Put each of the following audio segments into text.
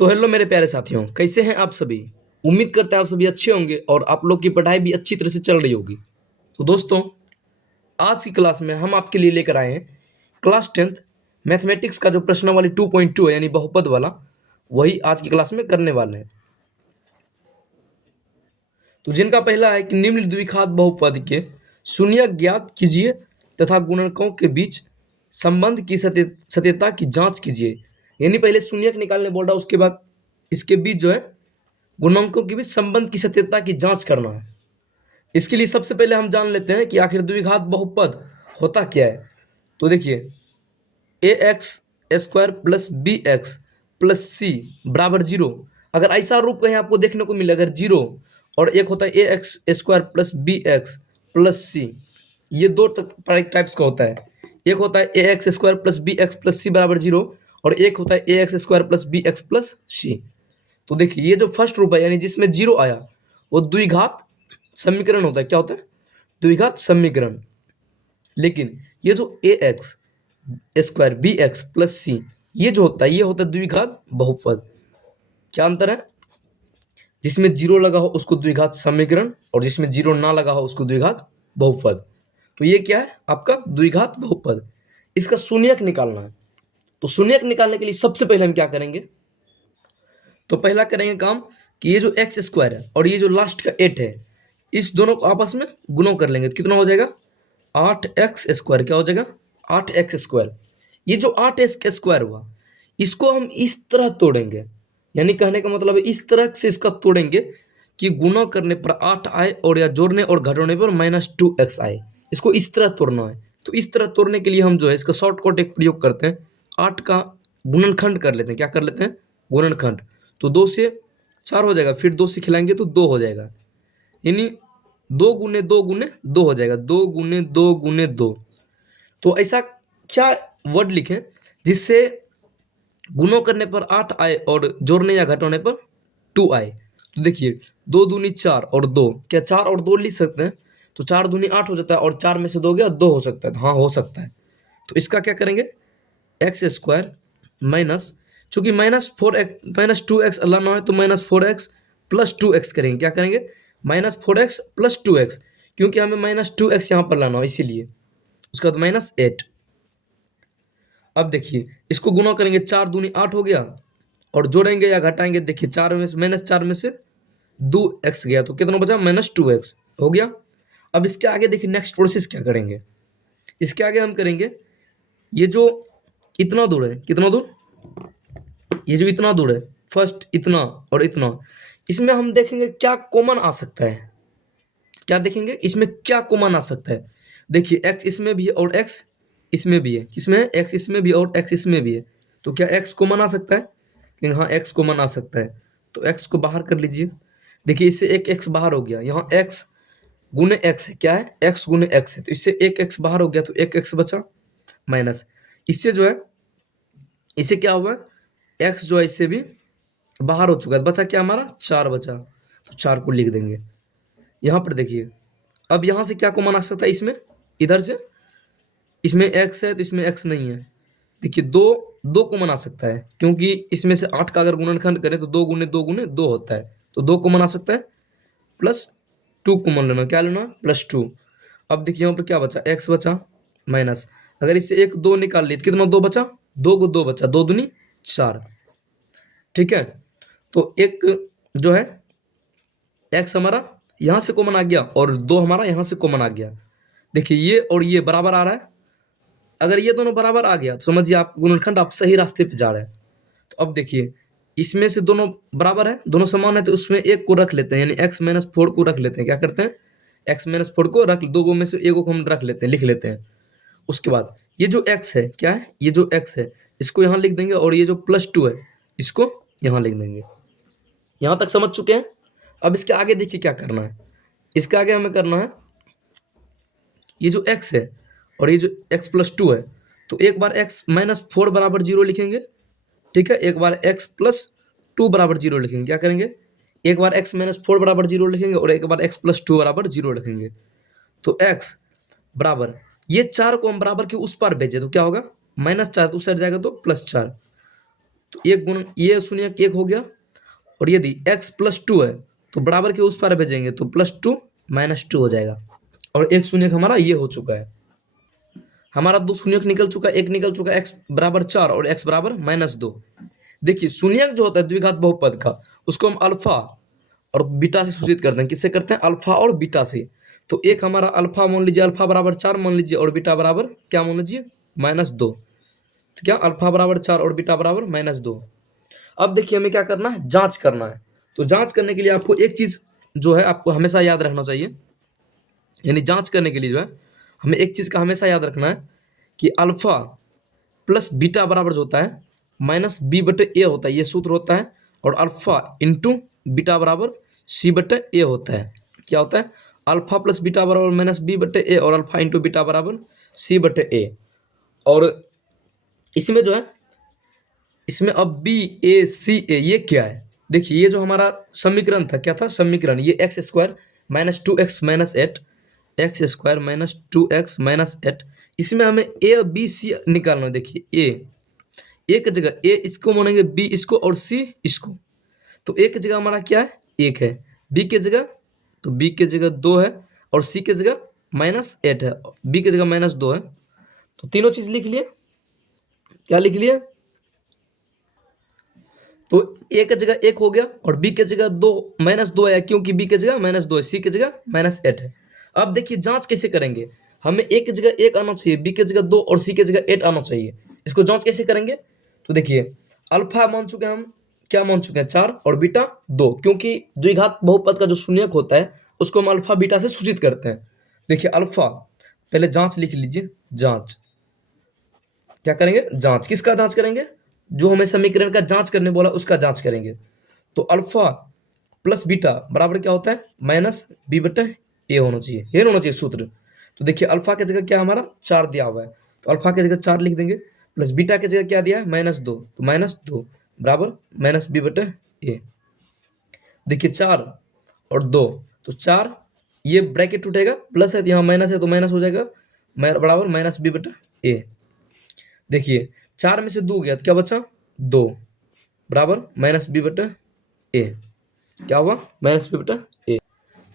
तो हेलो मेरे प्यारे साथियों, कैसे हैं आप सभी। उम्मीद करते हैं आप सभी अच्छे होंगे और आप लोग की पढ़ाई भी अच्छी तरह से चल रही होगी। तो दोस्तों, आज की क्लास में हम आपके लिए लेकर आए हैं क्लास 10th मैथमेटिक्स का जो प्रश्नावली 2.2 है, यानी बहुपद वाला, वही आज की क्लास में करने वाले हैं। तो जिनका पहला है कि निम्न द्विघात बहुपद के शून्य ज्ञात कीजिए तथा गुणकों के बीच संबंध की सत्यता की जांच कीजिए। यानी पहले शून्यक निकालने बोल रहा है, उसके बाद इसके बीच जो है गुणकों के बीच संबंध की सत्यता की जांच करना है। इसके लिए सबसे पहले हम जान लेते हैं कि आखिर द्विघात बहुपद होता क्या है। तो देखिए, A X square plus B X plus C बराबर जीरो। अगर ऐसा रूप कहीं आपको देखने को मिले, अगर जीरो और एक होता है A X square plus B X plus C, ये दो टाइप्स का होता है। एक होता है A X square plus B X plus C बराबर जीरो, और एक होता है A X square plus B X plus C. तो देखिए, ये जो फर्स्ट रूप है यानी जिसमें जीरो आया, वो द्विघात समीकरण होता है। क्या होता है? द्विघात समीकरण। लेकिन ये जो A X square B X plus C, ये जो होता है, ये होता है द्विघात बहुपद। क्या अंतर है? जिसमें जीरो लगा हो उसको द्विघात समीकरण, और जिसमें जीरो ना लगा हो उसको द्विघात बहुपद। तो ये क्या है? आपका द्विघात बहुपद। इसका शून्यक निकालना है। तो शून्यक निकालने के लिए सबसे पहले हम क्या करेंगे? तो पहला करेंगे काम कि ये जो एक्स स्क्वायर है और ये जो लास्ट का 8 है, इस दोनों को आपस में गुणा कर लेंगे। तो कितना हो जाएगा? 8x square. क्या हो जाएगा? 8x square. ये जो 8x स्क्वायर हुआ, इसको हम इस तरह तोड़ेंगे, यानी कहने का मतलब है इस तरह से इसका तोड़ेंगे कि गुणा करने पर 8 आए और या जोड़ने और घटाने पर -2x आए। इसको इस तरह तोड़ना है। तो इस तरह तोड़ने के लिए हम जो है इसका शॉर्टकट एक प्रयोग करते हैं। 8 का गुणनखंड कर लेते हैं। क्या कर लेते हैं? गुणनखंड। तो 2 से 4 हो जाएगा, फिर 2 से खिलाएंगे तो 2 हो जाएगा, यानी 2 गुने 2 गुने 2 हो जाएगा। 2 गुने 2 गुने 2। तो ऐसा क्या वर्ड लिखें जिससे गुणों करने पर 8 आए और जोड़ने या घटाने पर 2 आए। तो देखिए, 2 दूनी 4 और 2, क्या 4 और 2 लिख सकते हैं? तो 4 दूनी 8 हो जाता है और 4 में से 2 गया 2 हो सकता है। हाँ, हो सकता है। तो इसका क्या करेंगे? एक्स स्क्वायर माइनस, चूंकि -2x लाना है तो -4x प्लस 2x करेंगे। क्या करेंगे? -4x प्लस 2x, क्योंकि हमें -2x यहाँ पर लाना है, इसीलिए। उसके बाद -8। अब देखिए, इसको गुणा करेंगे, 4 दूनी 8 हो गया, और जोड़ेंगे या घटाएंगे। देखिए, 4 में से -4 में से 2x गया, तो कितना बचा? -2x हो गया। अब इसके आगे देखिए नेक्स्ट प्रोसेस क्या करेंगे। इसके आगे हम करेंगे, ये जो इतना दूर है, कितना दूर? ये जो इतना दूर है, फर्स्ट इतना और इतना, इसमें हम देखेंगे क्या कॉमन आ सकता है। क्या देखेंगे? इसमें क्या कॉमन आ सकता है। देखिए, x इसमें भी है और x इसमें भी है। किसमें है? x इसमें भी और x इसमें भी है। तो क्या x कॉमन आ सकता है? कि हाँ, x कॉमन आ सकता है। तो x को बाहर कर लीजिए। देखिए, इससे एक x बाहर हो गया। यहाँ x गुने x है। क्या है? x गुने x है। तो इससे एक x बाहर हो गया, तो एक x बचा माइनस। इससे जो है, इससे क्या हुआ? x जो है इससे भी बाहर हो चुका है। बचा क्या हमारा? 4 बचा। तो 4 को लिख देंगे। यहाँ पर देखिए, अब यहाँ से क्या कॉमन आ सकता है? इसमें इधर से इसमें x है तो इसमें x नहीं है। देखिए, 2 कॉमन आ सकता है, क्योंकि इसमें से 8 का अगर गुणनखंड करें तो 2 गुने 2 गुने 2 होता है। तो 2 कॉमन आ सकता है, प्लस 2 कॉमन लेना। क्या लेना? +2। अब देखिए, यहाँ पर क्या बचा? x बचा माइनस। अगर इससे एक 2 निकाल लिए तो कितना 2 बचा? 2 को 2 बचा, 2 दूनी 4। ठीक है। तो एक जो है x हमारा यहाँ से कॉमन आ गया और 2 हमारा यहाँ से कॉमन आ गया। देखिए, ये और ये बराबर आ रहा है। अगर ये दोनों बराबर आ गया तो समझिए आप गुणनखंड आप सही रास्ते पे जा रहे हैं। तो अब देखिए, इसमें से दोनों बराबर है, दोनों समान है, तो उसमें एक को रख लेते हैं, यानी x-4 को रख लेते हैं। क्या करते हैं? x-4 को रख, दो में से एक को हम रख लेते हैं, लिख लेते हैं। उसके बाद ये जो x है, क्या है? ये जो x है इसको यहाँ लिख देंगे, और ये जो +2 है इसको यहाँ लिख देंगे। यहाँ तक समझ चुके हैं? अब इसके आगे देखिए क्या करना है। इसके आगे हमें करना है, ये जो x है और ये जो x+2 है, तो एक बार x-4 बराबर 0 लिखेंगे। ठीक है। एक बार x+2 बराबर 0 लिखेंगे। क्या करेंगे? एक बार x-4 बराबर 0 लिखेंगे और एक बार x+2 बराबर 0 लिखेंगे। तो x बराबर, ये 4 को हम बराबर के उस पार भेजे तो क्या होगा? -4, तो उस साइड जाएगा तो +4। तो एक गुणन ये शून्यक 1 हो गया, और यदि x प्लस 2 है तो बराबर के उस पार भेजेंगे तो प्लस 2 माइनस 2 हो जाएगा, और एक शून्यक हमारा ये हो चुका है। हमारा दो शून्यक निकल चुका है, एक निकल चुका है, x बराबर 4 और x बराबर -2। देखिए शून्यक जो होता है द्विघात बहुपद का, उसको हम अल्फा और बीटा से सूचित करते हैं। किससे करते हैं? अल्फा और बीटा से। तो एक हमारा अल्फा मान लीजिए, अल्फा बराबर 4 मान लीजिए, और बीटा बराबर क्या मान लीजिए? -2। तो क्या अल्फा बराबर 4 और बीटा बराबर -2। अब देखिए हमें क्या करना है? जांच करना है। तो जांच करने के लिए आपको एक चीज जो है आपको हमेशा याद रखना चाहिए, यानी जांच करने के लिए जो है हमें एक चीज का हमेशा याद रखना है कि अल्फा प्लस बीटा बराबर जो होता है -b/a होता है, ये सूत्र होता है। और अल्फा इंटू बीटा बराबर c/a होता है। क्या होता है? अल्फा प्लस बीटा बराबर -b/a और अल्फा इंटू बीटा बराबर c/a। और इसमें जो है, इसमें अब BACA ये क्या है? देखिए ये जो हमारा समीकरण था, क्या था समीकरण? ये x² - 2x - 8, x² - 2x - 8, इसमें हमें A B C निकालना है। देखिए ए की जगह ए इसको मानेंगे, बी इसको और सी इसको। तो ए की जगह हमारा क्या है? 1 है। बी की जगह, तो बी की जगह 2 है, और सी की जगह -8 है, बी की जगह -2 है। तो तीनों चीज लिख लिए। क्या लिख लिए? तो ए की जगह 1 हो गया, और बी की जगह 2 -2 आया, क्योंकि बी की जगह -2 है, सी की जगह -8 है। अब देखिए जांच कैसे करेंगे? हमें ए की जगह 1 आना चाहिए, बी की जगह 2 और सी की जगह 8 आना चाहिए। इसको जांच कैसे करेंगे? तो देखिए अल्फा मान चुके हैं हम, क्या मान चुके हैं? 4 और बीटा 2, क्योंकि द्विघात बहुपद का जो शून्यक होता है उसको हम अल्फा बीटा से सूचित करते हैं। देखिए अल्फा, पहले जांच लिख लीजिए। जांच क्या करेंगे? जांच किसका जांच करेंगे? जो हमें समीकरण का जांच करने बोला उसका जांच करेंगे। तो अल्फा प्लस बीटा बराबर क्या होता है? -b/a होना चाहिए, ये होना चाहिए सूत्र। तो देखिए अल्फा की जगह क्या हमारा 4 दिया हुआ है, तो अल्फा की जगह 4 लिख देंगे, प्लस बीटा की जगह क्या दिया है? -2, तो -2 बराबर -b/a। देखिए 4 और 2, तो 4, ये ब्रैकेट टूटेगा, प्लस है तो यहाँ माइनस है तो माइनस हो जाएगा, बराबर -b/a। देखिए 4 में से 2 गया तो क्या बचा? 2 बराबर -b/a। क्या हुआ? -b/a।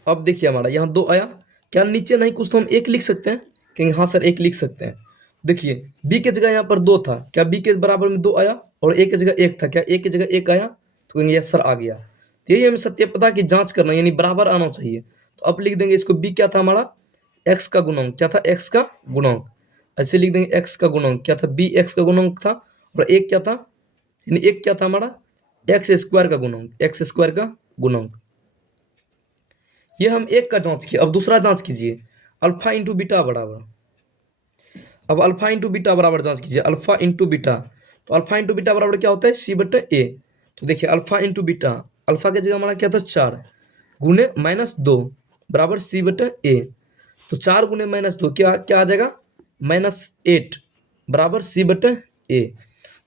अब देखिए हमारा यहाँ 2 आया, क्या नीचे नहीं कुछ तो हम 1 लिख सकते हैं? कहेंगे हाँ सर 1 लिख सकते हैं। देखिए b की जगह यहाँ पर 2 था, क्या b के बराबर में 2 आया? और a की जगह 1 था, क्या a की जगह 1 आया? तो कहेंगे यस सर आ गया। तो यही हमें सत्यापता की जांच करना, यानी बराबर आना चाहिए। तो अब लिख देंगे इसको, b क्या था हमारा? x का गुणांक। क्या था? x का गुणांक। ऐसे लिख देंगे x का गुणांक क्या था? b x का गुणांक था, और 1 क्या था? यानी 1 क्या था हमारा? x² का गुणांक, x² का गुणांक। ये हम एक का जांच किया। अब दूसरा जांच कीजिए, अल्फा इंटू बीटा बराबर। अब अल्फा इंटू बीटा बराबर जांच कीजिए, अल्फा इंटू बीटा। तो अल्फा इंटू बीटा बराबर क्या होता है? c/a। तो देखिए अल्फा इंटू बीटा, अल्फा की जगह हमारा क्या था? 4 गुने -2 बराबर c/a। तो 4 गुने -2 क्या क्या आ जाएगा? -8 बराबर c/a।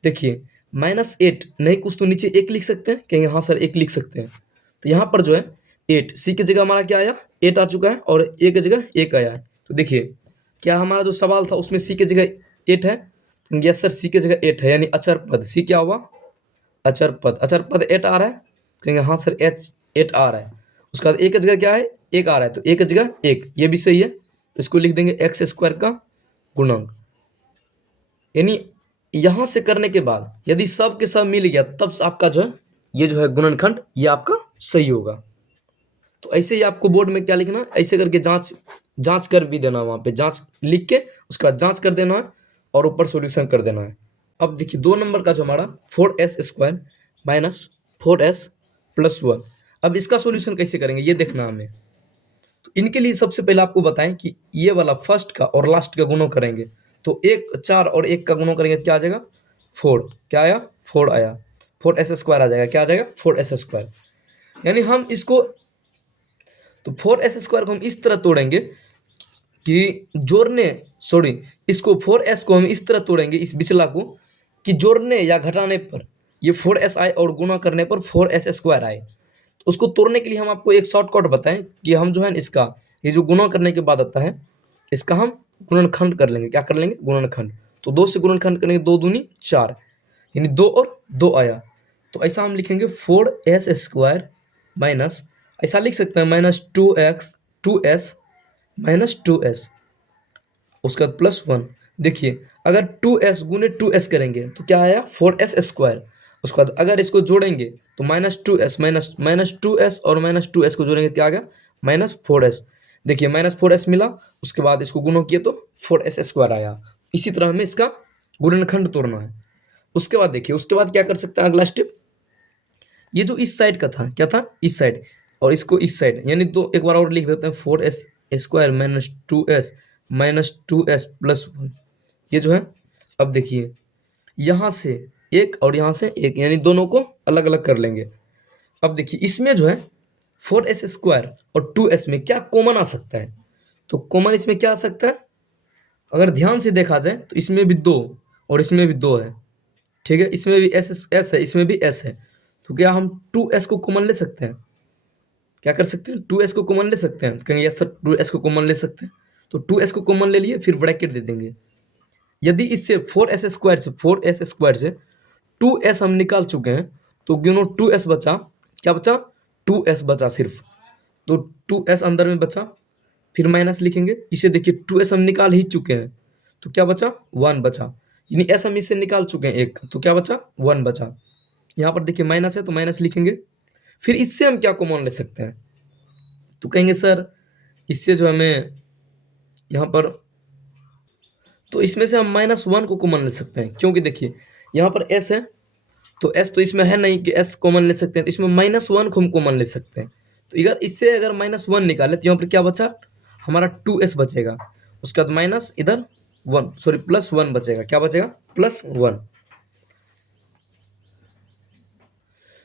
देखिए -8 नहीं कुछ तो नीचे 1 लिख सकते हैं? कहेंगे हाँ सर 1 लिख सकते हैं। तो यहाँ पर जो है 8, सी की जगह हमारा क्या आया? 8 आ चुका है, और ए की जगह 1 आया है। तो देखिए क्या हमारा जो सवाल था उसमें सी की जगह 8 है? यस सर सी की जगह 8 है, यानी अचर पद। सी क्या हुआ? अचर पद। अचर पद 8 आ रहा है? कहेंगे हाँ सर 8 आ रहा है। उसके बाद ए की जगह क्या है? 1 आ रहा है, तो ए की जगह 1, ये भी सही है। तो इसको लिख देंगे x² का गुणांक। यानी यहाँ से करने के बाद यदि सब के सब मिल गया तब से आपका जो है ये जो है गुणनखंड ये आपका सही होगा। तो ऐसे ही आपको बोर्ड में क्या लिखना है? ऐसे करके जांच कर भी देना, वहाँ पे जांच लिख के उसके बाद जांच कर देना है, और ऊपर सॉल्यूशन कर देना है। अब देखिए 2 नंबर का जो हमारा 4s² - 4s + 1, अब इसका सॉल्यूशन कैसे करेंगे ये देखना हमें। तो इनके लिए सबसे पहले आपको बताएं कि ये वाला फर्स्ट का और लास्ट का गुणों करेंगे। तो 4 और 1 का गुणों करेंगे, क्या आ जाएगा? 4। क्या आया? 4 आया। 4s² आ जाएगा। क्या आ जाएगा? 4s²। यानी हम इसको, तो 4s² को हम इस तरह तोड़ेंगे कि इसको 4s को हम इस तरह तोड़ेंगे, इस बिचला को, कि जोड़ने या घटाने पर ये 4s आए और गुणा करने पर 4s² आए। तो उसको तोड़ने के लिए हम आपको एक शॉर्टकट बताएं कि हम जो है इसका, ये जो गुणा करने के बाद आता है इसका हम गुणनखंड कर लेंगे। क्या कर लेंगे? गुणनखंड। तो 2 से गुणनखंड करेंगे, 2 दूनी 4, यानी 2 और 2 आया। तो ऐसा हम लिखेंगे 4s² माइनस, ऐसा लिख सकते हैं माइनस 2s माइनस 2s, उसके बाद प्लस 1। देखिए अगर 2s गुने 2s करेंगे तो क्या आया 4s²। उसके बाद अगर इसको जोड़ेंगे तो -2s माइनस माइनस 2s और माइनस 2s को जोड़ेंगे क्या आ गया -4s। देखिए -4s मिला, उसके बाद इसको गुणा किए तो 4s² आया। इसी तरह हमें इसका गुणनखंड तोड़ना है। उसके बाद देखिए उसके बाद क्या कर सकते हैं, अगला स्टेप, ये जो इस साइड का था क्या था, इस साइड और इसको इस साइड, यानी दो एक बार और लिख देते हैं 4s² माइनस 2s प्लस 1, ये जो है। अब देखिए यहाँ से एक और यहाँ से एक, यानी दोनों को अलग अलग कर लेंगे। अब देखिए इसमें जो है 4s² और 2s में क्या कॉमन आ सकता है, तो कॉमन इसमें क्या आ सकता है, अगर ध्यान से देखा जाए तो इसमें भी 2 और इसमें भी 2 है, ठीक है, इसमें भी एस है, इसमें भी एस है। तो क्या हम 2s को कॉमन ले सकते हैं, क्या कर सकते हैं 2s को कॉमन ले सकते हैं, कहेंगे यस सर 2s को कॉमन ले सकते हैं। तो 2s को कॉमन ले लिए, फिर ब्रैकेट दे देंगे। यदि इससे 4s² से 2s हम निकाल चुके हैं तो गिनो 2s बचा, क्या बचा 2s बचा सिर्फ, तो 2s अंदर में बचा, फिर माइनस लिखेंगे। इसे देखिए 2s हम निकाल ही चुके हैं तो क्या बचा 1 बचा, यानी s हम इससे निकाल चुके हैं एक, तो क्या बचा 1 बचा। यहाँ पर देखिए माइनस है तो माइनस लिखेंगे। फिर इससे हम क्या कॉमन ले सकते हैं, तो कहेंगे सर इससे जो हमें यहाँ पर, तो इसमें से हम -1 को कॉमन ले सकते हैं, क्योंकि देखिए यहाँ पर s है तो s तो इसमें है नहीं कि s कॉमन ले सकते हैं, तो इसमें -1 को हम कॉमन ले सकते हैं। तो इधर इससे अगर -1 निकाले तो यहाँ पर क्या बचा हमारा 2s बचेगा, उसके बाद माइनस इधर 1 सॉरी +1 बचेगा, क्या बचेगा +1,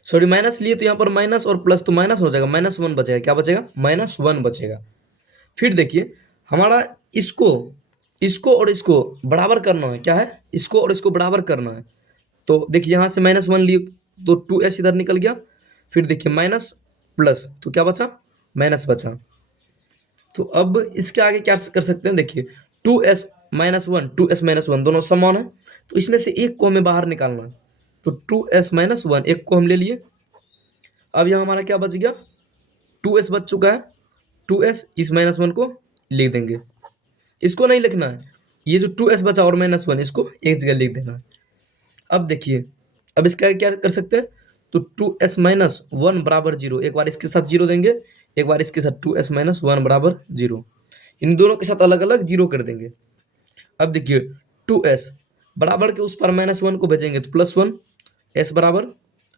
सॉरी माइनस लिए तो यहाँ पर माइनस और प्लस तो माइनस हो जाएगा, -1 बचेगा, क्या बचेगा -1 बचेगा। फिर देखिए हमारा इसको इसको और इसको बराबर करना है, क्या है इसको और इसको बराबर करना है। तो देखिए यहाँ से -1 लिए तो 2s इधर निकल गया, फिर देखिए माइनस प्लस तो क्या बचा माइनस बचा। तो अब इसके आगे क्या कर सकते हैं, देखिए 2s -1 2s -1 दोनों समान है, तो इसमें से एक को हमें बाहर निकालना है। तो 2s -1 एक को हम ले लिए। अब यहाँ हमारा क्या बच गया 2s बच चुका है, 2s इस -1 को लिख देंगे, इसको नहीं लिखना है, ये जो 2s बचा और -1 इसको एक जगह लिख देना है। अब देखिए अब इसका क्या कर सकते हैं, तो 2s -1 बराबर 0, एक बार इसके साथ 0 देंगे, एक बार इसके साथ 2s -1 बराबर 0, इन दोनों के साथ अलग अलग 0 कर देंगे। अब देखिए 2s बराबर के उस पर -1 को भेजेंगे तो +1, s बराबर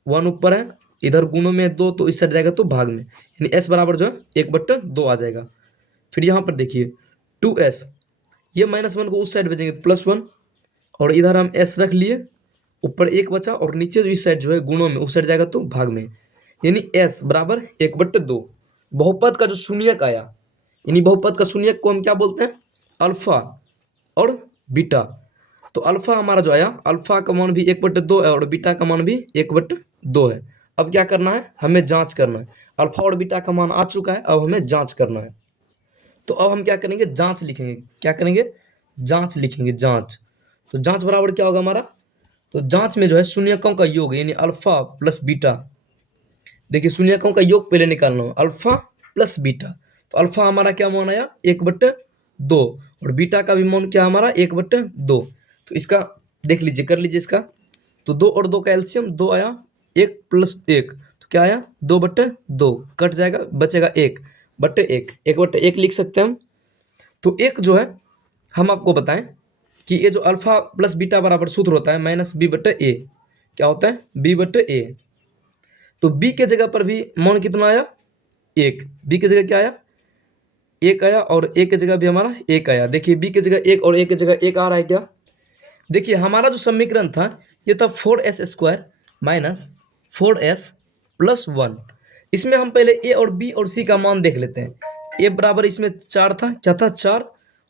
1 ऊपर है, इधर गुणों में 2 तो इस साइड जाएगा तो भाग में, यानी s बराबर जो है 1/2 आ जाएगा। फिर यहाँ पर देखिए 2s ये -1 को उस साइड भेजेंगे +1, और इधर हम s रख लिए, ऊपर 1 बचा और नीचे जो इस साइड जो है गुणों में उस साइड जाएगा तो भाग में, यानी s बराबर 1/2। बहुपद का जो शून्यक आया, यानी बहुपद का शून्यक को हम क्या बोलते हैं अल्फा और बीटा। तो अल्फा हमारा जो आया, अल्फा का मान भी 1/2 है और बीटा का मान भी 1/2 है। अब क्या करना है, हमें जांच करना है, अल्फा और बीटा का मान आ चुका है, अब हमें जांच करना है। तो अब हम क्या करेंगे जांच लिखेंगे, क्या करेंगे जांच लिखेंगे, जांच। तो जांच बराबर क्या होगा हमारा, तो जांच में जो है शून्यकों का योग यानी अल्फा प्लस बीटा। देखिए शून्यकों का योग पहले निकालना हो, अल्फा प्लस बीटा, तो अल्फा हमारा क्या मान आया 1/2 और बीटा का भी मान क्या हमारा 1/2। तो इसका देख लीजिए कर लीजिए इसका, तो 2 और 2 का एल्सियम 2 आया, 1 + 1 तो क्या आया 2/2, कट जाएगा बचेगा 1/1, 1/1 लिख सकते हैं हम। तो एक जो है हम आपको बताएं कि ये जो अल्फा प्लस बीटा बराबर सूत्र होता है -b/a, क्या होता है b/a। तो b के जगह पर भी मान कितना आया 1, b की जगह क्या आया 1 आया, और a की जगह भी हमारा 1 आया। देखिए b की जगह 1 और a की जगह 1 आ रहा है क्या, देखिए हमारा जो समीकरण था ये था 4s² माइनस 4s + 1। इसमें हम पहले a और b और c का मान देख लेते हैं। a बराबर इसमें 4 था, क्या था 4,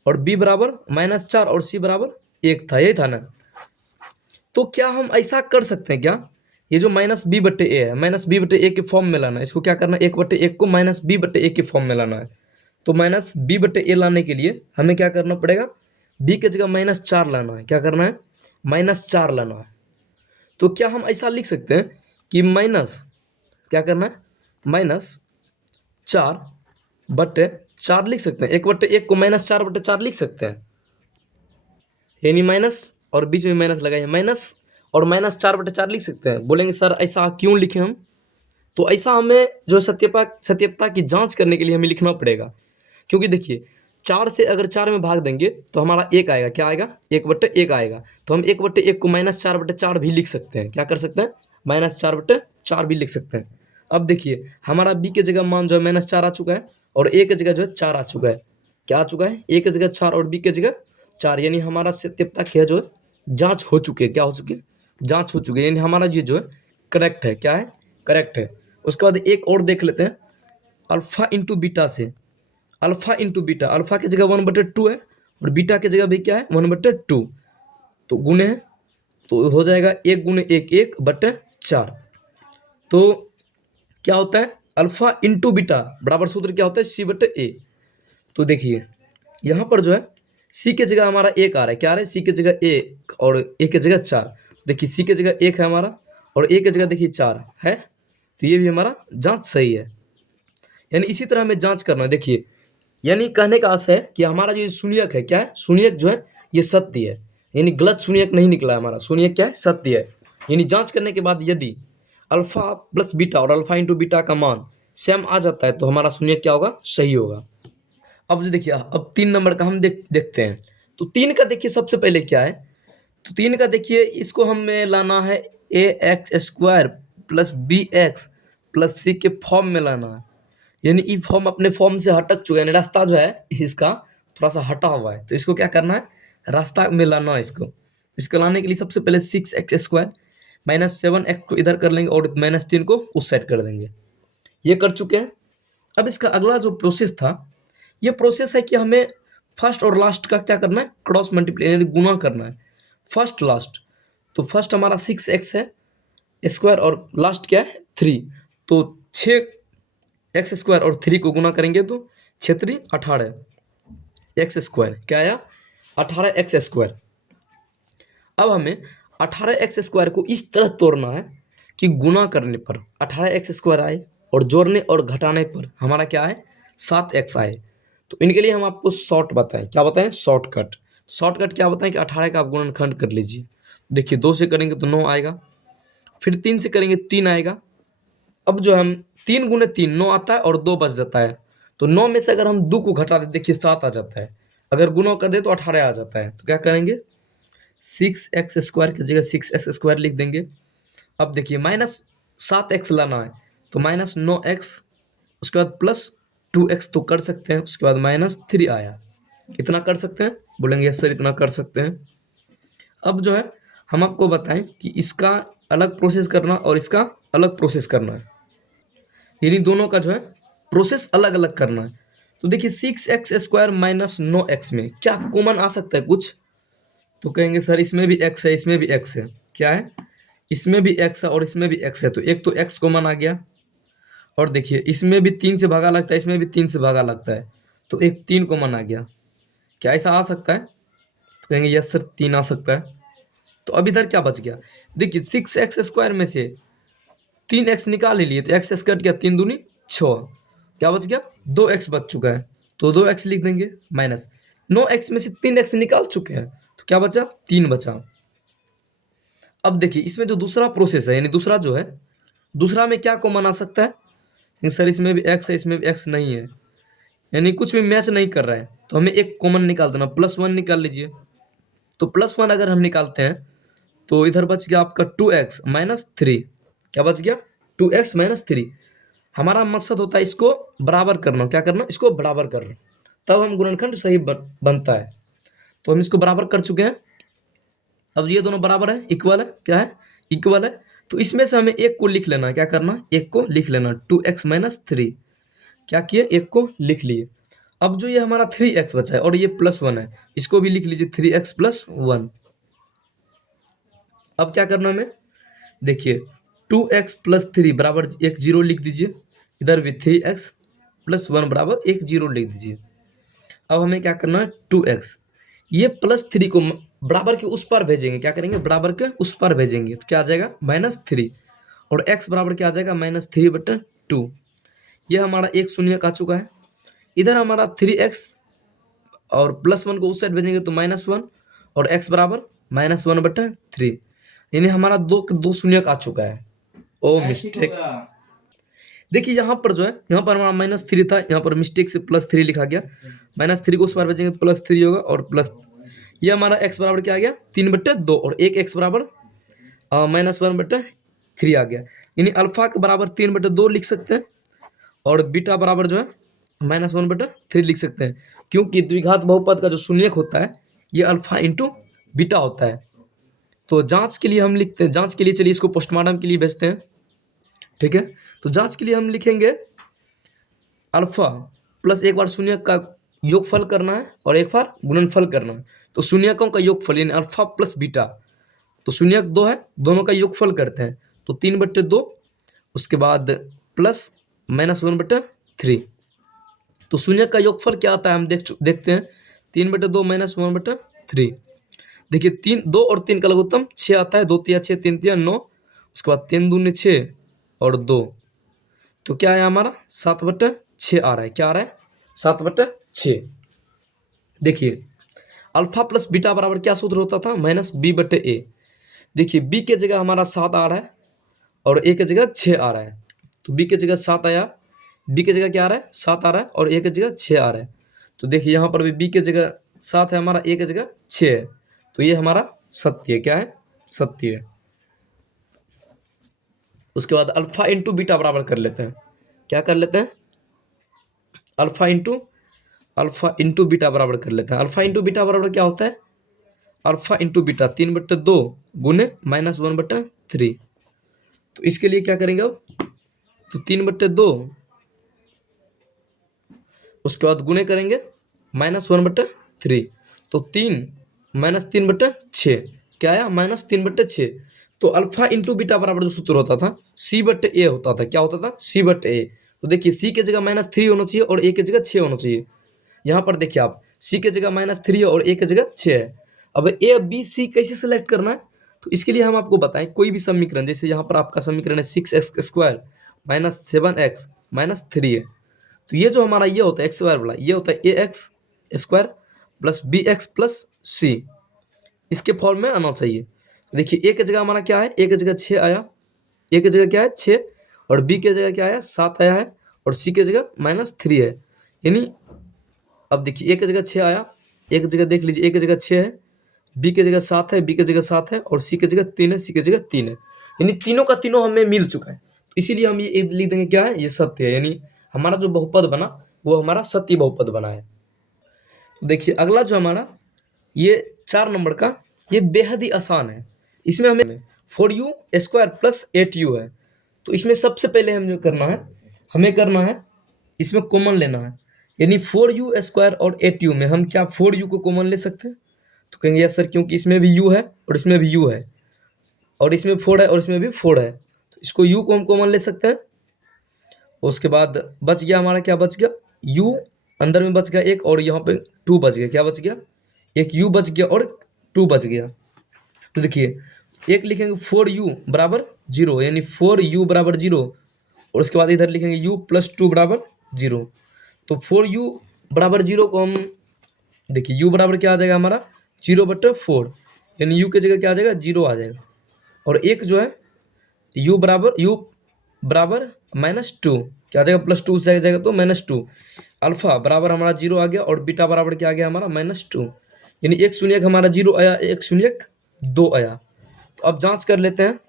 और b बराबर -4 और c बराबर 1 था, यही था ना। तो क्या हम ऐसा कर सकते हैं क्या, ये जो -b/a है -b/a के फॉर्म में लाना है, इसको क्या करना है 1/1 को -b/a के फॉर्म में लाना है। तो -b/a लाने के लिए हमें क्या करना पड़ेगा, b की जगह -4 लाना है, क्या करना है -4 लाना है। तो क्या हम ऐसा लिख सकते हैं कि माइनस क्या करना है, माइनस 4/4 लिख सकते हैं, 1/1 को -4/4 लिख सकते हैं, यानी माइनस और बीच में माइनस लगाइए, माइनस और -4/4 लिख सकते हैं। बोलेंगे सर ऐसा क्यों लिखे हम, तो ऐसा हमें जो सत्यता की जांच करने के लिए हमें लिखना पड़ेगा, क्योंकि देखिए 4 से अगर 4 में भाग देंगे तो हमारा 1 आएगा, क्या आएगा, 1/1 आएगा। तो हम 1/1 को -4/4 भी लिख सकते हैं, क्या कर सकते हैं, -4/4 भी लिख सकते हैं। अब देखिए हमारा बी के जगह मान जो है -4 आ चुका है और ए के जगह जो है 4 आ चुका है, क्या आ चुका है, ए के जगह 4 और बी के जगह 4, यानी हमारा सत्यता की है जो है जाँच हो चुकी है, क्या हो चुकी है, जाँच हो चुकी है, यानी हमारा ये जो है करेक्ट है, क्या है, करेक्ट है। उसके बाद एक और देख लेते हैं, अल्फा इंटू बीटा से, अल्फा इंटू बीटा, अल्फा की जगह 1/2 है और बीटा की जगह भी क्या है 1/2, तो गुणे है तो हो जाएगा 1 गुणे 1 1/4। तो क्या होता है, अल्फा इंटू बीटा बराबर सूत्र क्या होता है, C/A। तो देखिए यहाँ पर जो है सी के जगह हमारा 1 आ रहा है, क्या आ रहा है, सी के जगह 1 और ए के जगह 4। देखिए सी के जगह 1 है हमारा और ए के जगह देखिए 4 है, तो ये भी हमारा जाँच सही है। यानी इसी तरह हमें जाँच करना है। देखिए यानी कहने का आशय है कि हमारा जो ये शून्यक है, क्या है, शून्यक जो है ये सत्य है, यानी गलत शून्यक नहीं निकला है हमारा, शून्यक क्या है, सत्य है। यानी जाँच करने के बाद यदि अल्फा प्लस बीटा और अल्फा इंटू बीटा का मान सेम आ जाता है तो हमारा शून्यक क्या होगा, सही होगा। अब जो देखिए अब 3 नंबर का हम देखते हैं। तो 3 का देखिए सबसे पहले क्या है, तो 3 का देखिए इसको हमें लाना है ax² plus bx plus c के फॉर्म में लाना है, यानी ई फॉर्म अपने फॉर्म से हटक चुका है, यानी रास्ता जो है इसका थोड़ा सा हटा हुआ है, तो इसको क्या करना है, रास्ता में लाना है इसको लाने के लिए सबसे पहले 6x² -7x को इधर कर लेंगे और -3 को उस साइड कर देंगे, ये कर चुके हैं। अब इसका अगला जो प्रोसेस था, ये प्रोसेस है कि हमें फर्स्ट और लास्ट का क्या करना है, क्रॉस मल्टीप्लाई यानी गुना करना है, फर्स्ट लास्ट। तो फर्स्ट हमारा 6x है स्क्वायर और लास्ट क्या है 3, तो 6x² और 3 को गुना करेंगे तो 6×3 18x², क्या आया 18x²। अब हमें 18x² को इस तरह तोड़ना है कि गुना करने पर 18x² आए और जोड़ने और घटाने पर हमारा क्या है 7x आए। तो इनके लिए हम आपको शॉर्ट बताएं, क्या बताएं, शॉर्टकट। शॉर्टकट क्या बताएं कि 18 का आप गुणनखंड कर लीजिए। देखिए 2 से करेंगे तो 9 आएगा, फिर 3 से करेंगे 3 आएगा। अब जो हम 3 गुणे 3 9 आता है और 2 बच जाता है, तो 9 में से अगर हम 2 को घटा दें देखिए 7 आ जाता है, अगर गुणा कर दे तो 18 आ जाता है। तो क्या करेंगे 6x² की जगह 6x² लिख देंगे। अब देखिए -7x लाना है तो -9x, उसके बाद +2x तो कर सकते हैं, उसके बाद -3 आया, इतना कर सकते हैं, बोलेंगे यस सर इतना कर सकते हैं। अब जो है हम आपको बताएं कि इसका अलग प्रोसेस करना और इसका अलग प्रोसेस करना है, यानी दोनों का जो है प्रोसेस अलग अलग करना है। तो देखिए 6x² -9x में क्या कॉमन आ सकता है कुछ, तो कहेंगे सर इसमें भी x है इसमें भी x है, क्या है, इसमें भी x है और इसमें भी x है, तो एक तो x कॉमन आ गया। और देखिए इसमें भी 3 से भागा लगता है, इसमें भी 3 से भागा लगता है, तो एक 3 कॉमन आ गया, क्या ऐसा आ सकता है, तो कहेंगे यस सर 3 आ सकता है। तो अब इधर क्या बच गया, देखिए 6x² में से 3x निकाल ही लिए तो x कट गया, 3 दूनी 6, क्या बच गया 2x बच चुका है, तो 2x लिख देंगे माइनस 9x में से 3x निकाल चुके हैं तो क्या बचा 3 बचा। अब देखिए इसमें जो दूसरा प्रोसेस है, यानी दूसरा जो है, दूसरा में क्या कॉमन आ सकता है, सर इसमें भी x है इसमें भी x नहीं है, यानी कुछ भी मैच नहीं कर रहा है, तो हमें एक कॉमन निकाल देना, +1 निकाल लीजिए। तो +1 अगर हम निकालते हैं तो इधर बच गया आपका 2x -3, क्या बच गया 2x -3। हमारा मकसद होता है इसको बराबर करना, क्या करना, इसको बराबर करना, तब हम गुणनखंड सही बनता है। तो हम इसको बराबर कर चुके हैं। अब ये दोनों बराबर है, इक्वल है, क्या है, इक्वल है। तो इसमें से हमें एक को लिख लेना है, क्या करना, एक को लिख लेना, 2x -3, क्या किए, एक को लिख लिए। अब जो ये हमारा 3x बचा है और ये +1 है, इसको भी लिख लीजिए 3x + 1। अब क्या करना हमें, देखिए 2x + 3 बराबर एक 0 लिख दीजिए, इधर भी 3x + 1 बराबर एक 0 लिख दीजिए। अब हमें क्या करना है 2x, ये +3 को बराबर के उस पर भेजेंगे, क्या करेंगे, बराबर के उस पर भेजेंगे, तो क्या आ जाएगा -3, और x बराबर क्या आ जाएगा -3/2। ये हमारा एक शून्यक आ चुका है। इधर हमारा 3x और +1 को उस साइड भेजेंगे तो -1, और x बराबर -1/3, यानी हमारा दो शून्यक आ चुका है। ओ मिस्टेक, देखिए यहाँ पर जो है, यहाँ पर हमारा -3 था, यहाँ पर मिस्टेक से +3 लिखा गया। -3 को उस बार भेजेंगे तो +3 होगा, और प्लस ये हमारा x बराबर क्या आ गया 3/2, और एक x बराबर -1/3 आ गया। यानी अल्फा के बराबर 3/2 लिख सकते हैं, और बीटा बराबर जो है -1/3 लिख सकते हैं, क्योंकि द्विघात बहुपद का जो शून्यक होता है ये अल्फा इंटू बीटा होता है। तो जांच के लिए हम लिखते हैं, जांच के लिए चलिए इसको पोस्टमार्टम के लिए भेजते हैं, ठीक है। तो जांच के लिए हम लिखेंगे अल्फा प्लस एक बार शून्यक का योगफल करना है और एक बार गुणनफल करना है। तो शून्यकों का योगफल यानी अल्फा प्लस बीटा, तो शून्यक 2 है, दोनों का योगफल करते हैं, तो 3/2, उसके बाद प्लस -1/3। तो शून्यक का योगफल क्या आता है हम देखते हैं, 3/2 -1/3। देखिए 3, 2 और 3 का लघुत्तम 6 आता है, 2 तिया 6, 3 तिया 9, उसके बाद 3 दूनी 6 और 2, तो क्या है हमारा 7/6 आ रहा है, क्या आ रहा है 7/6। देखिए अल्फा प्लस बीटा बराबर क्या सूत्र होता था, -b/a। देखिए b के जगह हमारा 7 आ रहा है और a के जगह 6 आ रहा है, तो b के जगह 7 आया, b के जगह क्या आ रहा है 7 आ रहा है, और a के जगह 6 आ रहा है। तो देखिए यहाँ पर भी b के जगह 7 है हमारा, a के जगह 6 है, तो ये हमारा सत्य है, क्या है सत्य है। उसके बाद अल्फा इंटू बीटा बराबर कर लेते हैं, क्या कर लेते हैं, अल्फा इंटू बीटा बराबर कर लेते हैं। अल्फा इंटू बीटा बराबर क्या होता है, अल्फा इंटू बीटा 3/2 गुने -1/3। तो इसके लिए क्या करेंगे अब, तो 3/2, उसके बाद गुने करेंगे -1/3, तो 3 क्या आया -3/6। तो अल्फा इंटू बीटा बराबर जो सूत्र होता था c/a होता था, क्या होता था c/a। तो देखिए c के जगह -3 होना चाहिए और a के जगह 6 होना चाहिए। यहाँ पर देखिए आप c के जगह -3 है और a के जगह 6 है। अब a b c कैसे सेलेक्ट करना है, तो इसके लिए हम आपको बताएं, कोई भी समीकरण, जैसे यहाँ पर आपका समीकरण है 6x² -7x -3 है, तो ये जो हमारा ये होता है एक्स स्क्वायर वाला, ये होता है ax² plus bx plus c, इसके फॉर्म में आना चाहिए। तो देखिए a की जगह हमारा क्या है, a की जगह 6 आया, a की जगह क्या है 6, और b की जगह क्या आया 7 आया है, और c की जगह -3 है। यानी अब देखिए a की जगह 6 आया, a की जगह देख लीजिए, a की जगह 6 है, b की जगह 7 है, b की जगह 7 है, और c की जगह 3 है, c की जगह 3 है, यानी तीनों का तीनों हमें मिल चुका है। तो इसीलिए हम ये लिख देंगे क्या है, ये सत्य है, यानी हमारा जो बहुपद बना वो हमारा सत्य बहुपद बना है। तो देखिए अगला जो हमारा ये 4 नंबर का, ये बेहद ही आसान है। इसमें हमें 4u² प्लस 8u है, तो इसमें सबसे पहले हम जो करना है, हमें करना है इसमें कॉमन लेना है, यानी 4u² और 8u में हम क्या 4u को कॉमन ले सकते हैं, तो कहेंगे यस सर, क्योंकि इसमें भी u है और इसमें भी u है, और इसमें 4 है और इसमें भी 4 है, तो इसको u को हम कॉमन ले सकते हैं। उसके बाद बच गया हमारा, क्या बच गया, u अंदर में बच गया एक, और यहाँ पे 2 बच गया, क्या बच गया, एक u बच गया और 2 बच गया। तो देखिए एक लिखेंगे 4u बराबर 0, यानी 4u बराबर 0, और उसके बाद इधर लिखेंगे u प्लस 2 बराबर 0। तो 4u बराबर 0 को हम देखिए u बराबर क्या आ जाएगा हमारा 0/4, यानी u की जगह क्या आ जाएगा 0 आ जाएगा, और एक जो है u बराबर -2, क्या आ जाएगा +2 से जाएगा तो -2। अल्फा बराबर हमारा 0 आ गया, और बीटा बराबर क्या आ गया हमारा -2, यानी एक शून्यक हमारा 0 आया, एक शून्यक 2 आया। तो अब जांच कर लेते हैं।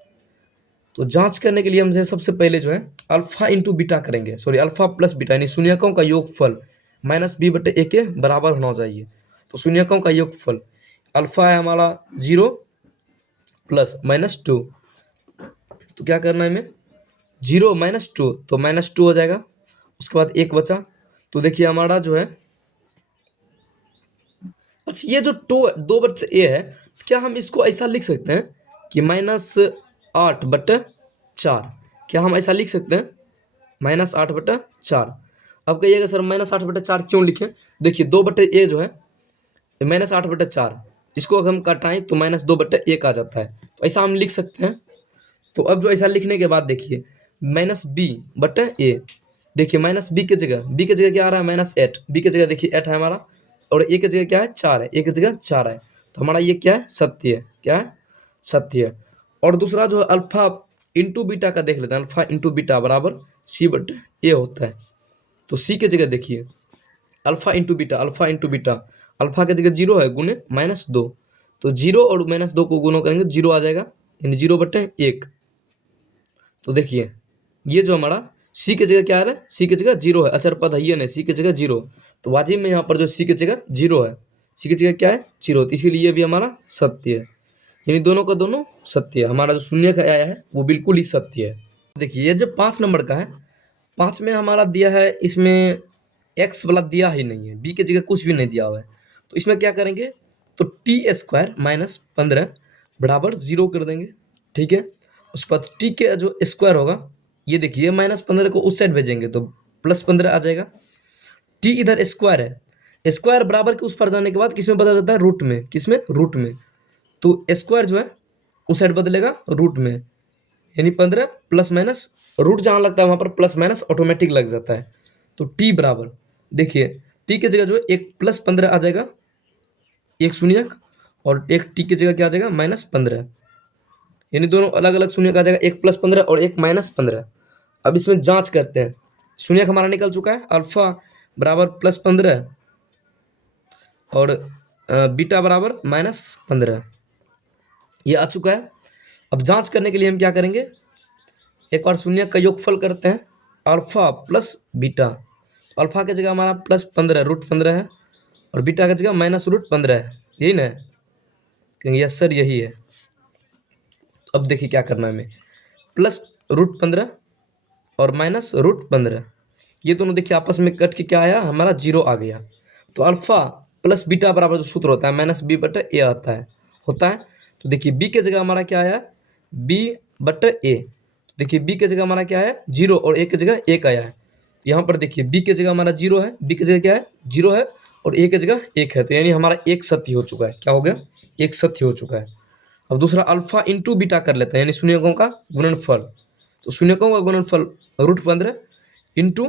तो जांच करने के लिए हमसे सबसे पहले जो है अल्फा इंटू बीटा करेंगे, सॉरी अल्फा प्लस बीटा, यानी शून्यकों का योगफल -b/a के बराबर होना चाहिए। तो शून्यकों का योगफल अल्फा है हमारा 0 प्लस -2, तो क्या करना है हमें 0 -2, तो -2 हो जाएगा, उसके बाद 1 बचा। तो देखिए हमारा जो है, अच्छा ये जो 2/a है, क्या हम इसको ऐसा लिख सकते हैं कि -8/4, क्या हम ऐसा लिख सकते हैं -8/4। अब कहिएगा सर -8/4 क्यों लिखें, देखिए 2/a जो है -8/4, इसको अगर हम काटाएं तो -2/1 आ जाता है, तो ऐसा हम लिख सकते हैं। तो अब जो ऐसा लिखने के बाद देखिए -b/a, देखिए बी के जगह क्या आ रहा है -8, बी की जगह देखिए 8 है हमारा, और ए की जगह क्या है 4 है, ए की जगह 4 है, तो हमारा ये क्या है सत्य है, क्या है सत्य है। और दूसरा जो है अल्फा इंटू बीटा का देख लेते हैं, अल्फा इंटू बीटा बराबर c/a होता है। तो सी की जगह देखिए अल्फा इंटू बीटा, अल्फा की जगह 0 है गुने -2, तो 0 और -2 को गुना करेंगे 0 आ जाएगा, यानी 0/1। तो देखिए ये जो हमारा सी की जगह क्या आ रहा है, सी की जगह 0 है, अचर पद है ये नहीं, सी की जगह 0, तो वाजिब में यहाँ पर जो सी की जगह 0 है, सी की जगह क्या है 0, तो इसीलिए ये भी हमारा सत्य है, यानी दोनों का दोनों सत्य है। हमारा जो शून्य का आया है वो बिल्कुल ही सत्य है। देखिए ये जो 5 नंबर का है, 5 में हमारा दिया है, इसमें एक्स वाला दिया ही नहीं है, बी की जगह कुछ भी नहीं दिया हुआ है, तो इसमें क्या करेंगे, तो t² - 15 बराबर 0 कर देंगे, ठीक है। उसके बाद टी के जो स्क्वायर होगा, ये देखिए -15 को उस साइड भेजेंगे तो +15 आ जाएगा। टी इधर स्क्वायर है, स्क्वायर बराबर के उस पर जाने के बाद किसमें बदल जाता है, रूट में, किसमें रूट में, तो स्क्वायर जो है उस साइड बदलेगा रूट में, यानी 15 प्लस माइनस रूट जहाँ लगता है वहाँ पर प्लस माइनस ऑटोमेटिक लग जाता है। तो टी बराबर देखिए टी की जगह जो है एक +15 आ जाएगा, एक शून्यक, और एक टी की जगह क्या आ जाएगा -15, यानी दोनों अलग अलग शून्यक आ जाएगा, एक +15 और एक -15। अब इसमें जांच करते हैं, शून्यक हमारा निकल चुका है, अल्फा बराबर +15 और बीटा बराबर -15, ये आ चुका है। अब जांच करने के लिए हम क्या करेंगे, एक बार शून्यक का योगफल करते हैं, अल्फा प्लस बीटा, अल्फा की जगह हमारा +15 √15 है, और बीटा की जगह -√15 है, यही ना, कहेंगे यस सर यही है। अब देखिए क्या करना है हमें, +√15 और -√15, ये दोनों देखिए आपस में कट के क्या आया, हमारा 0 आ गया। तो अल्फा प्लस बीटा बराबर जो सूत्र होता है -b/a आता है, होता है। तो देखिए b की जगह हमारा क्या आया, b/a, देखिए b की जगह हमारा क्या है 0 और a की जगह 1 आया है। यहाँ पर देखिए b की जगह हमारा 0 है, b की जगह क्या है 0 है, और a की जगह 1 है, तो यानी हमारा एक सत्य हो चुका है, क्या हो गया, एक सत्य हो चुका है। अब दूसरा अल्फा इंटू बीटा कर लेते हैं, यानी शून्यकों का गुणनफल, तो शून्यकों का गुणनफल √15 इंटू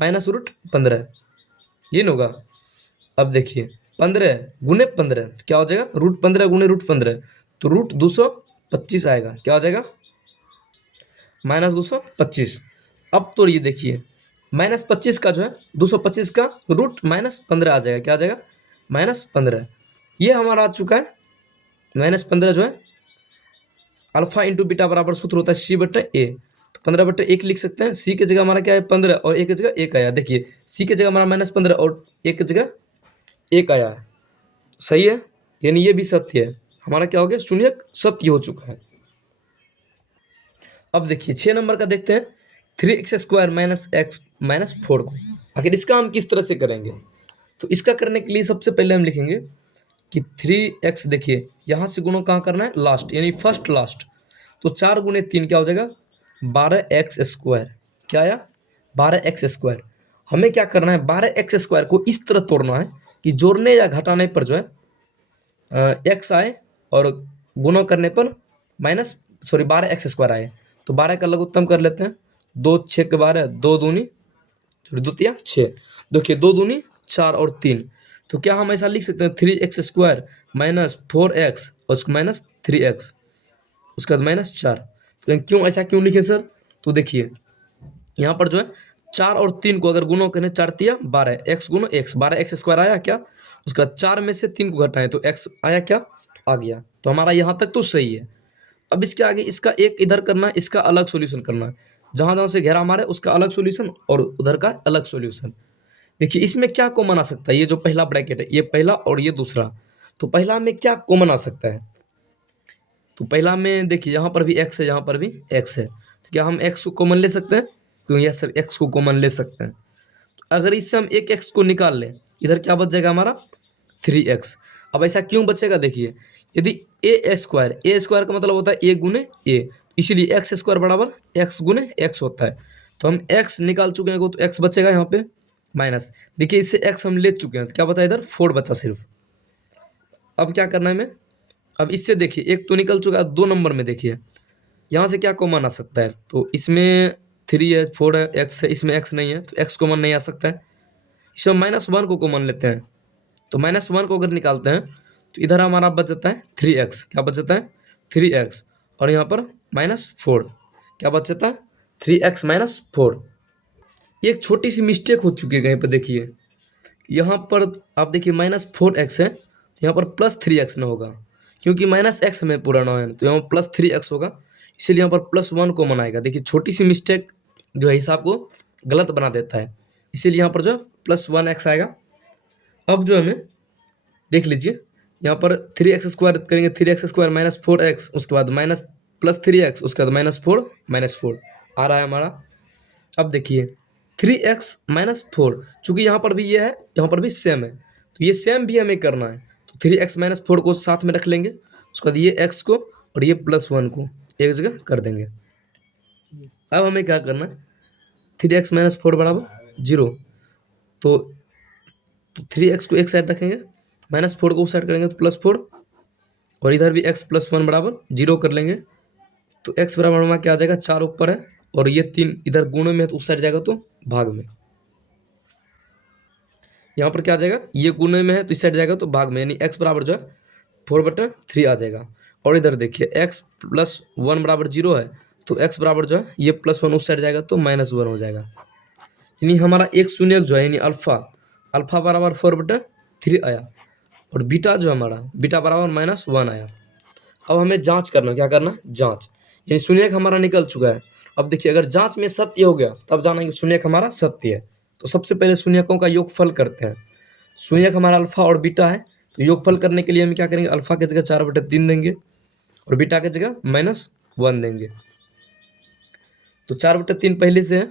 -√15, ये ना होगा। अब देखिए 15 गुने 15 तो क्या हो जाएगा, √15 गुने √15, तो √225 आएगा, क्या हो जाएगा -225। अब तो ये देखिए -25 का जो है 225 का रूट -15 आ जाएगा, क्या आ जाएगा -15, ये हमारा आ चुका है। -15 जो है अल्फा इंटू बीटा बराबर सूत्र होता है c/a, तो 15/1 लिख सकते हैं। सी की जगह हमारा क्या है 15 और ए की जगह 1 आया, देखिए सी की जगह हमारा -15 और ए की जगह 1 आया है, सही है, यानी ये भी सत्य है, हमारा क्या हो गया शून्यक सत्य हो चुका है। अब देखिए 6 नंबर का देखते हैं, 3x² - x - 4 को आखिर इसका हम किस तरह से करेंगे। तो इसका करने के लिए सबसे पहले हम लिखेंगे कि 3x, देखिए यहाँ से गुणों कहाँ करना है, लास्ट, यानी फर्स्ट लास्ट, तो 4 गुने 3 क्या हो जाएगा 12x², क्या आया 12x²। हमें क्या करना है 12x² को इस तरह तोड़ना है कि जोड़ने या घटाने पर जो है x आए और गुणा करने पर 12x² आए, तो 12 का लघुत्तम कर लेते हैं, 2 6 के 12, 2 दूनी दो तिया 6, देखिए 2 दूनी 4 और 3, तो क्या हम ऐसा लिख सकते हैं 3x² - 4x और -3x, उसके बाद -4, तो क्यों ऐसा क्यों लिखे सर, तो देखिए यहाँ पर जो है 4 और 3 को अगर गुणा करें, 4 तिया 12, x गुना x, 12x² आया क्या, उसके बाद 4 में से 3 को घटाएं तो x आया क्या, आ गया, तो हमारा यहाँ तक तो सही है। अब इसके आगे इसका एक इधर करना है, इसका अलग सॉल्यूशन करना है, जहाँ जहाँ से घेरा मारे उसका अलग सॉल्यूशन और उधर का अलग सॉल्यूशन। देखिए इसमें क्या कॉमन आ सकता है, ये जो पहला ब्रैकेट है ये पहला और ये दूसरा, तो पहला में क्या कॉमन आ सकता है, तो पहला में देखिए यहाँ पर भी x है, यहाँ पर भी x है, तो क्या हम x को कॉमन ले सकते हैं, क्यों यस सर x को कॉमन ले सकते हैं। तो अगर इससे हम एक x को निकाल लें, इधर क्या बच जाएगा हमारा 3x। अब ऐसा क्यों बचेगा, देखिए यदि a² का मतलब होता है a गुने a, इसीलिए x² बराबर x गुने x होता है, तो हम x निकाल चुके हैं, तो x बचेगा यहाँ पे माइनस, देखिए इससे x हम ले चुके हैं, तो क्या बचा इधर 4 बचा सिर्फ, अब क्या करना है हमें, अब इससे देखिए एक तो निकल चुका है, 2 नंबर में देखिए यहाँ से क्या कॉमन आ सकता है, तो इसमें 3 है, 4 है, एक्स है, इसमें एक्स नहीं है तो एक्स कॉमन नहीं आ सकता है। इसमें -1 को कॉमन लेते हैं, तो -1 को अगर निकालते हैं तो इधर हमारा बच जाता है 3x, क्या बच जाता है 3x, और यहाँ पर -4 क्या बच जाता है 3x -4। एक छोटी सी मिस्टेक हो चुकी है कहीं पर, देखिए यहाँ पर आप देखिए -4x है तो यहाँ पर +3x ना होगा, क्योंकि -x हमें पूरा ना है तो यहाँ +3x होगा, इसीलिए यहाँ पर +1 कॉमन आएगा। देखिए छोटी सी मिस्टेक जो है हिसाब को गलत बना देता है, इसीलिए यहाँ पर जो है +1x आएगा। अब जो हमें देख लीजिए यहाँ पर 3x² करेंगे, 3x² -4x, उसके बाद +3x, उसके बाद -4 आ रहा है हमारा। अब देखिए 3x -4, चूंकि यहाँ पर भी ये है, यहाँ पर भी सेम है, तो ये सेम भी हमें करना है, तो 3x -4 को साथ में रख लेंगे, उसके बाद ये x को और ये +1 को एक जगह कर देंगे। अब हमें क्या करना है, 3x -4 बराबर 0, तो 3x को एक साइड रखेंगे, -4 को उस साइड करेंगे तो +4, और इधर भी x +1 बराबर 0 कर लेंगे, तो x बराबर हमारा क्या आ जाएगा 4 ऊपर है, और ये 3 इधर गुणे में है तो उस साइड जाएगा तो भाग में। यहाँ पर क्या आ जाएगा, ये गुणे में है तो इस साइड जाएगा तो भाग में, यानी x बराबर जो है 4/3 आ जाएगा। और इधर देखिए x +1 बराबर 0 है, तो x बराबर जो है ये +1 उस साइड जाएगा तो -1 हो जाएगा, यानी हमारा एक शून्यक जो है यानी अल्फा बराबर 4/3 आया, और बीटा जो हमारा बीटा बराबर -1 आया। अब हमें जांच करना, क्या करना है जांच, यानी शून्यक हमारा निकल चुका है। अब देखिए अगर जांच में सत्य हो गया तब जानेंगे शून्यक हमारा सत्य है। तो सबसे पहले शून्यकों का योगफल करते हैं। शून्यक हमारा अल्फा और बीटा है, तो योगफल करने के लिए हम क्या करेंगे, अल्फा की जगह 4/3 देंगे और बीटा की जगह -1 देंगे। तो 4/3 पहले से है,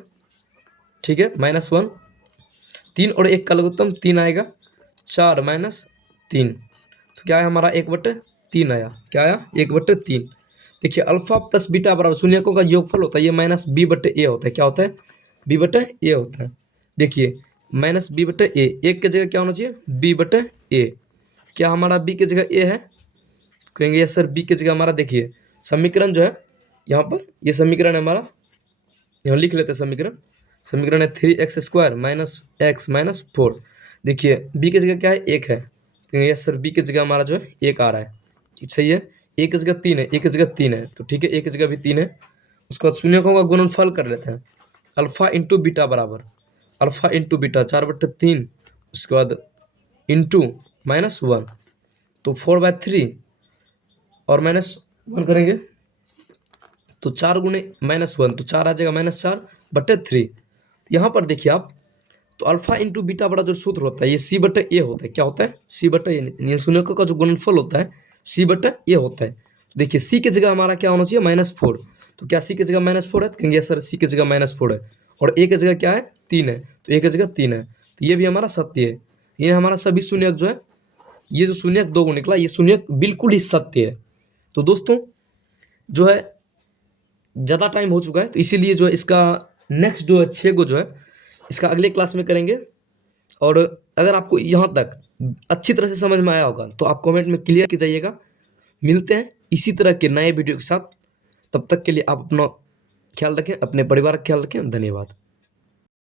ठीक है, -1, 3 और 1 का लघुत्तम 3 आएगा, 4 -3, तो क्या है हमारा 1/3 आया, क्या आया 1/3। देखिए अल्फा प्लस बीटा बराबर शून्यकों का योगफल होता है, ये -b/a होता है, क्या होता है b/a होता है। देखिए -b/a, एक की जगह क्या होना चाहिए b/a, क्या हमारा b की जगह a है, कहेंगे यस सर, b की जगह हमारा देखिए समीकरण जो है यहाँ पर, ये समीकरण है हमारा, यहाँ लिख लेते हैं समीकरण है 3x² -x -4। देखिए b की जगह क्या है 1 है, तो यस सर b की जगह हमारा जो है 1 आ रहा है, ठीक सही है। एक की जगह 3 है, एक की जगह 3 है, तो ठीक है एक की जगह भी 3 है। उसके बाद शून्यकों का गुणनफल कर लेते हैं, अल्फा इंटू बीटा बराबर अल्फा इंटू बीटा 4/3, उसके बाद इंटू -1, तो 4/3 और -1 करेंगे तो 4 गुणे -1, तो 4 आ जाएगा -4/3। यहाँ पर देखिए आप, तो अल्फा इंटू बीटा बड़ा जो सूत्र होता है ये c/a होता है, क्या होता है c/a, यानी शून्यकों का जो गुणनफल होता है c/a होता है। तो देखिए c की जगह हमारा क्या होना चाहिए -4, तो क्या c की जगह -4 है, तो कहेंगे सर c की जगह -4 है, और a की जगह क्या है 3 है, तो a की जगह 3 है, तो ये भी हमारा सत्य है। ये हमारा सभी शून्यक जो है, ये जो शून्यक 2 को निकला ये शून्यक बिल्कुल ही सत्य है। तो दोस्तों जो है ज़्यादा टाइम हो चुका है, तो इसीलिए जो है इसका नेक्स्ट जो है 6 को जो है इसका अगले क्लास में करेंगे। और अगर आपको यहाँ तक अच्छी तरह से समझ में आया होगा तो आप कमेंट में क्लियर की जाइएगा। मिलते हैं इसी तरह के नए वीडियो के साथ, तब तक के लिए आप अपना ख्याल रखें, अपने परिवार का ख्याल रखें। धन्यवाद।